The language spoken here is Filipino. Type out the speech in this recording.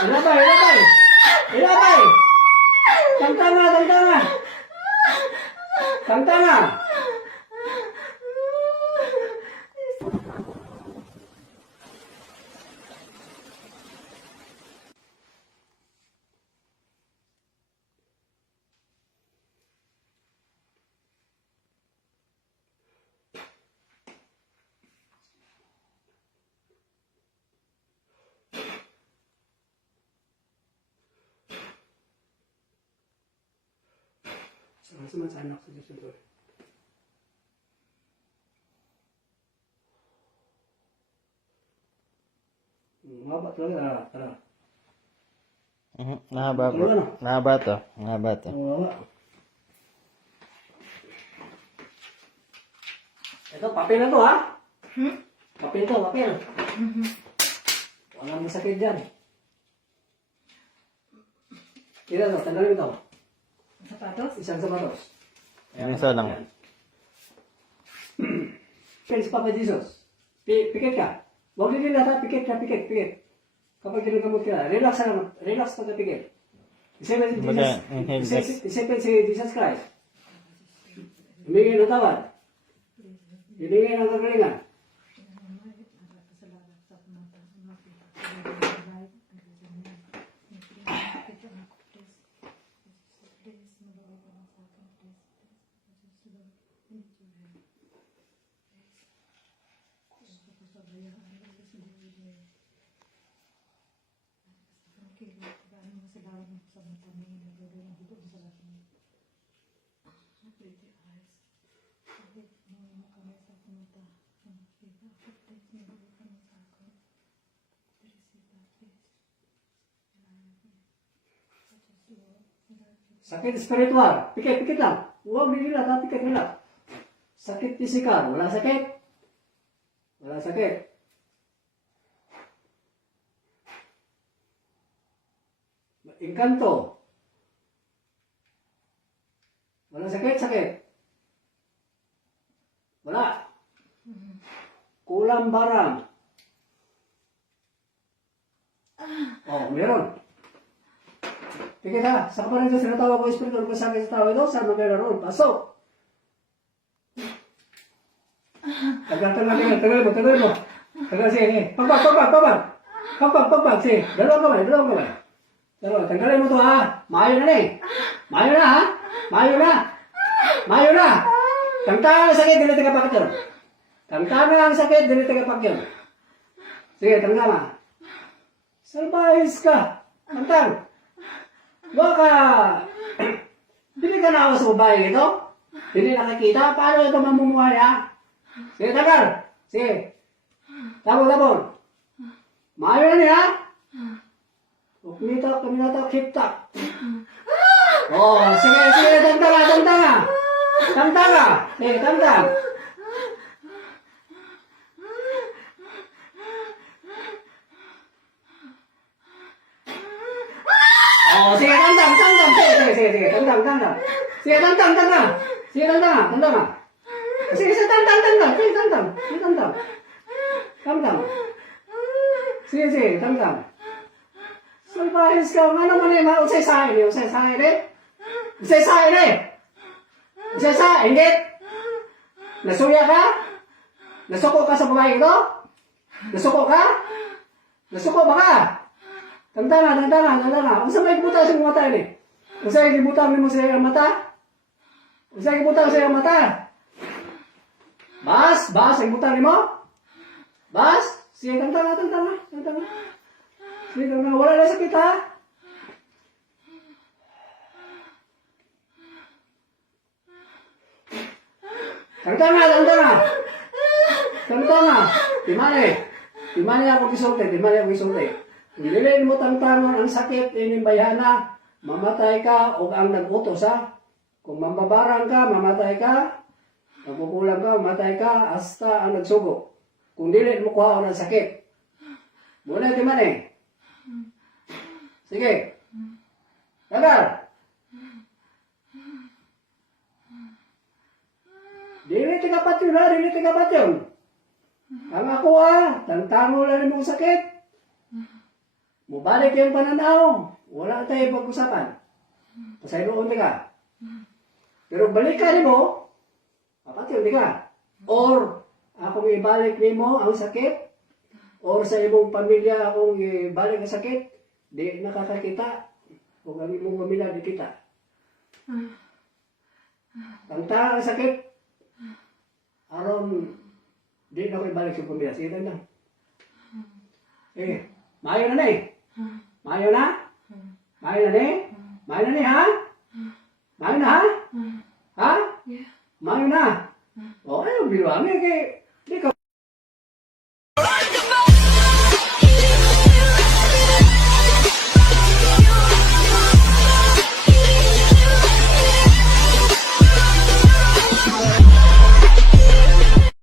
Ilabay, ilabay. Ilabay. Tantana, tantana. Tantana. Sama-sama sa anak sa Diyos ito. Mababa talaga. Tara, tara. Mhm, Nahaba po. Ano, ano? Nahaba to. Nahaba to. Mababa. Ito, papel na to ha? Papel to, papel. Walang masakit dyan. Ilan to? Tandaan mo ito. Sapatos? Isang sapatos. Isa lang. Prince Papa Jesus. Pi pikit ka. Huwag nila pikit ka, pikit, pikit. Kapag ginagamot ka, relax ka naman. Relax ka na pikit. Isipin si Jesus. Isipin- Isipin si Jesus Christ. Humingi ng tawad. Hiningi ng kagalingan. Sakit spiritual, pikir-pikir lang. Huwag tapi lang. Sakit fisikal, wala sakit. Wala sakit. Wala. Kulang barang. Oh, meron. Sige na, sa kapanan Diyos, sinatawa ko Espiritu ng pasakit sa tao ito, mo kayo naroon? Pasok! Tagal, tagal, tagal, tagal mo, tagal mo. Tagal, sige, sige. Pagbag, pagbag, pagbag. Pagbag, pagbag, sige. Dalawang kamay, dalawang kamay. Dalawa, tanggalin mo to ha. Mayo na na eh. Mayo na ha. Mayo na. Mayo na. Tangtang ang sakit, dili taga pakit yun. Tangtang ang sakit, dili taga pakit yun. Sige, tangtang na. Salbahis ka. Tangtang. Baka, hindi ka na sa babae ito? Hindi nakakita? Paano ito mamumuhay ha? Sige, tagal. Sige. Na niya. 옵니다, 옵니다, 깊다. 어, 승해, 승해, 당당아, 당당아. 당당아, 예, 당당. 어, 승해, 당당, 당당, 승해, 승해, 승해, 승해, 당당, 당당. 승해, 당당, 당당. 승해, 당당, 당당아. 승해, 승해, 당당, 당당, 승해, 당당, 승해, 당당. 당당. 승해, 승해, 당당. Tantang. Salbahis ka. Ano mo na yung usay-sahin eh? Usay-sahin eh? Usay-sahin eh? Usay-sahin, hindi? Nasuya ka? Nasuko ka sa babae ito? Nasuko ka? Nasuko ba ka? Tanda na, tanda na, tanda na. Unsa may gibutan sa mga mata ini? Unsa may gibutan mo sa mata? Unsa may gibutan sa mata? Bas, bas, ang gibutan mo? Bas, sige, tanda na, tanda na, tanda na. Tanda na, wala na sakit ha? Tanda na, tanda na. Tanda na. Timane. Timane ako gisulti, timane ako gisulti. Nililin mo tangtangon ang sakit ining bayana, mamatay ka o ang nag-utos ha. Kung mambabarang ka, mamatay ka. Magkukulang ka, mamatay ka, hasta ang nagsugo. Kung dili mo kuha ng sakit. Muna di man eh. Sige. Tagal. Dili tiga patyon ha, dili tiga patyon. Ang ako ah, tangtango lang mong sakit. Mubalik yung pananaw. Wala tayo pag-usapan. Pasayloon ka. Pero balikan mo, papatyon ka. Or, akong ibalik nimo ang sakit, or sa imong pamilya akong ibalik ang sakit, di nakakakita. Kung ang imong pamilya di kita. Tanta ang sakit, aron di na ko ibalik sa pamilya. Sige lang lang. Eh, mayo na na eh. Mayo na? Mayo na ni? Mayo na ni ha? Mayo na ha? Ha? Mayo na. O, ayaw biruan eh. kay- Di ka